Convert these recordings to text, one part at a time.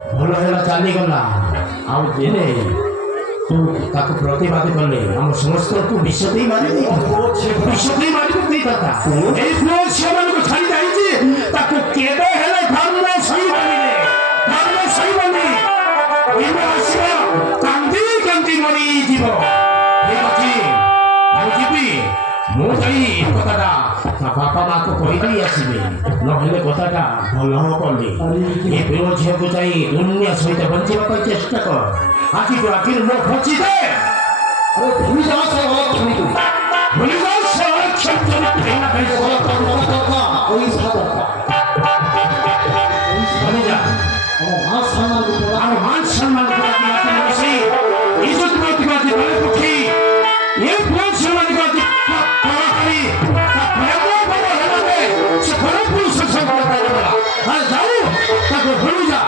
ଭଲ ହେଲା ଚାଲିଗଲା ଆଉ ଦିନେ ତୁ ତାକୁ ପ୍ରତିବାଦ କଲେ ଆମ ସମସ୍ତଙ୍କୁ ବିଷ ଦେଇ ମାରିବି ବିଷ ଦେଇ ମାରିବୁ ଦେଇ କଥା ଏଇ ପୁଅ ଝିଅମାନଙ୍କୁ ଛାଡ଼ି ଯାଇଛି ତାକୁ କେବେ ହେଲେ ଧର୍ମ ସହିବନି ଏବେ ଆସିବ କାନ୍ଦି କାନ୍ଦି ମରିଯିବ ଠିକ ଅଛି ମୁଁ ଯିବି ମୁଁ ଯାଇ କଥାଟା ବାପା ମାଆକୁ କହିଦେଇ ଆସିବି ନହେଲେ କଥାଟା ଭଲ ହବନି ଏ ପୁଅ ଝିଅକୁ ଯାଇ ଦୁନିଆ ସହିତ ବଞ୍ଚିବା ପାଇଁ ଚେଷ୍ଟା କର ଆଜିକୁ ଆଖିରୁ ମୋ ଖୋଜି ଦେ ଭୁଲି ଯାଅ ସେ मान सम्मान इज्जत प्रतिवादी बड़े पक्षी ये बहुत सम्मान करती से बड़े पुरुष सम्मान करेगा हाँ जाओ ताको भूल जा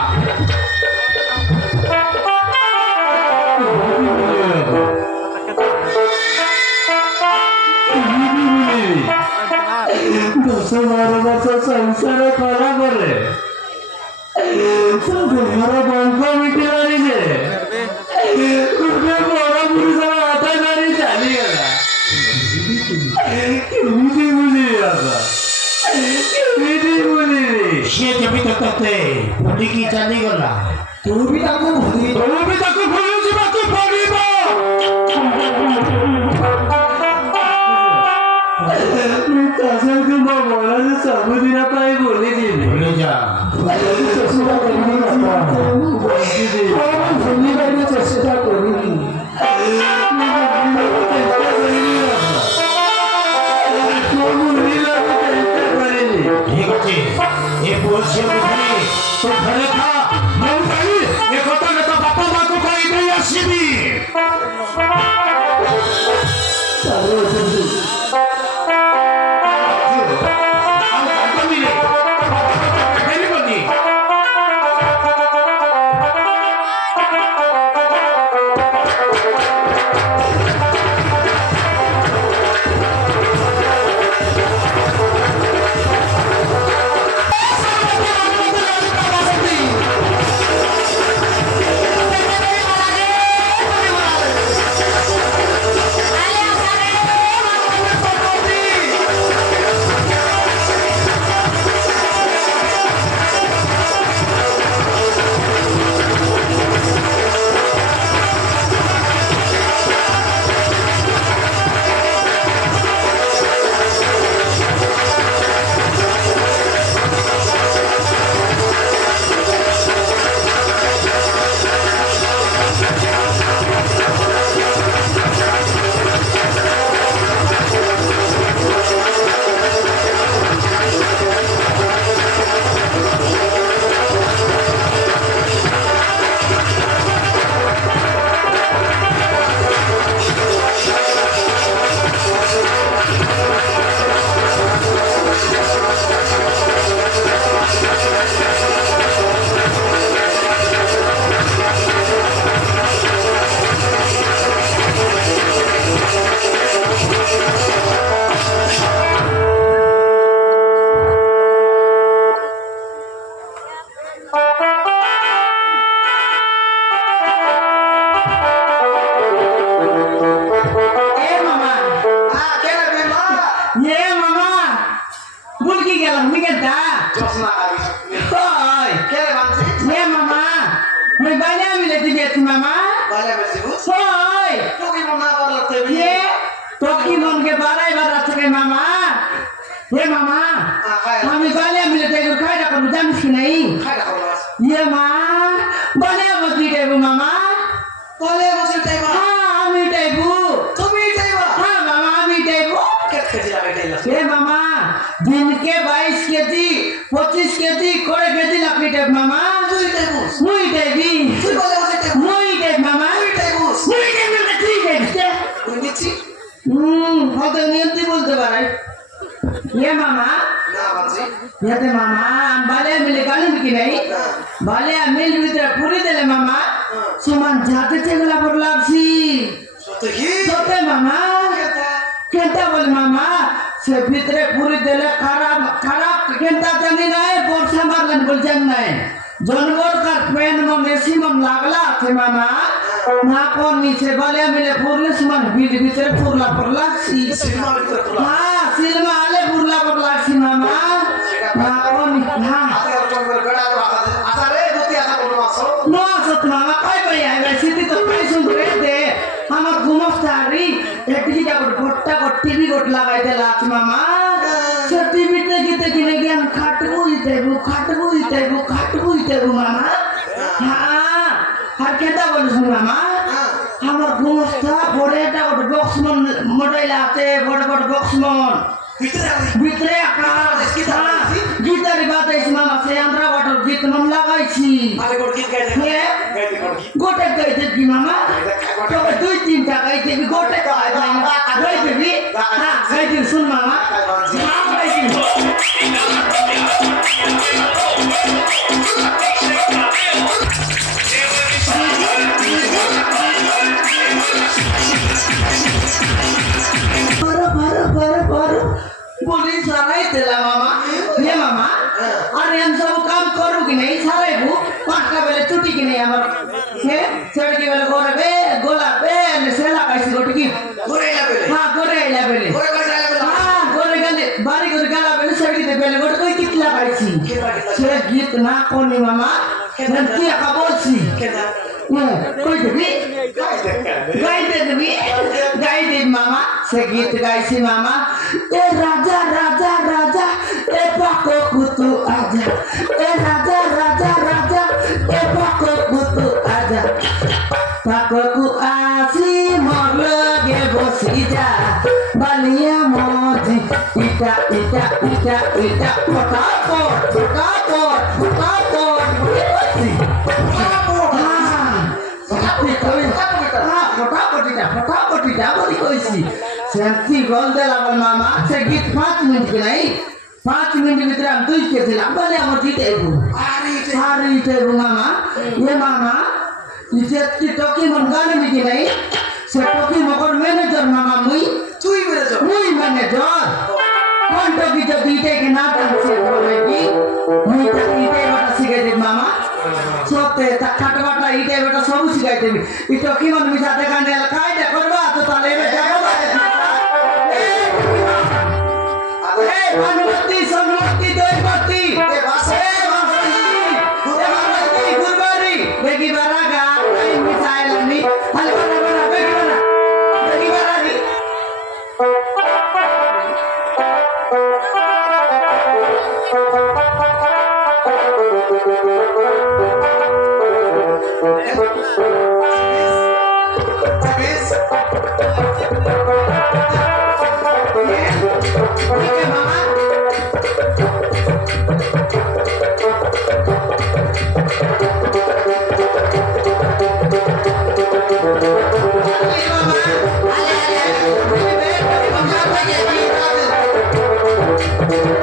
दस बारह वर्ष संसार कला करे घर बंक मिटिलानी जे बड़ पुरुष हाथ धरी चलीगला केमिति बुझी सी जब तते भूलिकी चलीगला तू भी ताको भूली जावाकू पड़िब मो मन सबुदिन भूली भूली जा चेष्टा ठीक अच्छे ये पुरुष तो घरे था ये कथा तो बापा माँ को कही नहीं आसबी ये मामा बाले मिले गाली की नहीं बाले मिल भीतर पूरी देले मामा सुमन जाते चगला पर लागसी सोते मामा केंता बोल मामा से भीतर पूरी देले खराब केंता जानी नहीं बोर संभालन बोल जान नहीं जानवर का पेन আছে মামা না কোন নিচে বলে মিলে পড়লে সমান ভিড় ভিতরে পড়লা লাগছি হ্যাঁ সিনেমা হলে পড়লা লাগছি মামা না কোন হ্যাঁ নো আসত মামা কই কই আইবে সিটি তো কই শুনরে দে আমার গুমস্তারি একটি যা গোটটা টিভি গোট লাগাইতে লাগছি মামা সে টিভিতে গিতে কিনে গিয়ে খাটবুইতে মামা হ্যাঁ আর কেটা বলিস মামা আমার গুমস্তা বড় এটা গোট বক্সমন মোবাইল আছে বড় বড় বক্সমন ভিতরে গীতারি বাতাইছি মামা সে আমরা ওয়াটার গীত নাম লাগাইছি গোটে গাইতে কি মামা তোকে 2-3টা গাইতে বি গোটে গাইতে বি হ্যাঁ গাইতে শুন মামা बोली साराई तेला मामा ये मामा अरे हम सब काम करू कि नहीं सारे बु पांचटा बेले छुट्टी कि नहीं हमर हे चढ़ के बेले गोरे बे गोला बे ने सेला कैसी रोटी की गोरेला बेले हां गोरेला बेले हां गोरे गले बारी गोरे गला बेले चढ़ के बेले गोटे कोई कितला कैसी से गीत ना कोनी मामा नंती का बोलसी कोई भी गाई दे मामा से गीत गाइसी मामा ए राजा राजा राजा ए पाको कुतु आजा ए राजा राजा राजा ए पाको कुतु आजा पाको कु आसी मोर लगे बसी जा बालिया मोजी इटा इटा इटा इटा फटाफट फटाफट फटाफट फटाफट बोली कैसी सेंती गोल देला बोल मामा से गीत 5 मिनट के नहीं 5 मिनट भीतर हम दुई के दिला बोले हम जीतेबू हारी तेबू मामा ये मामा ये की टोकी मन गाने में की नहीं से टोकी मगर मैनेजर मामा मुई मैनेजर कौन टोकी जो दीते के ना से बोलेगी मुई तक दीते वाला सिखे दे मामा सोते काटवाटा इटे बेटा सब सिखाई देबी इ टोकी मन मिसा देखा ने खाई दे करबा तो ताले में जाबो ए अनुमति सम्मति दोइपति ए भाषे भाषी गुरबारी बेगी बारागा आई मिसाइल नि हल बना बेगी बारागी Thank you.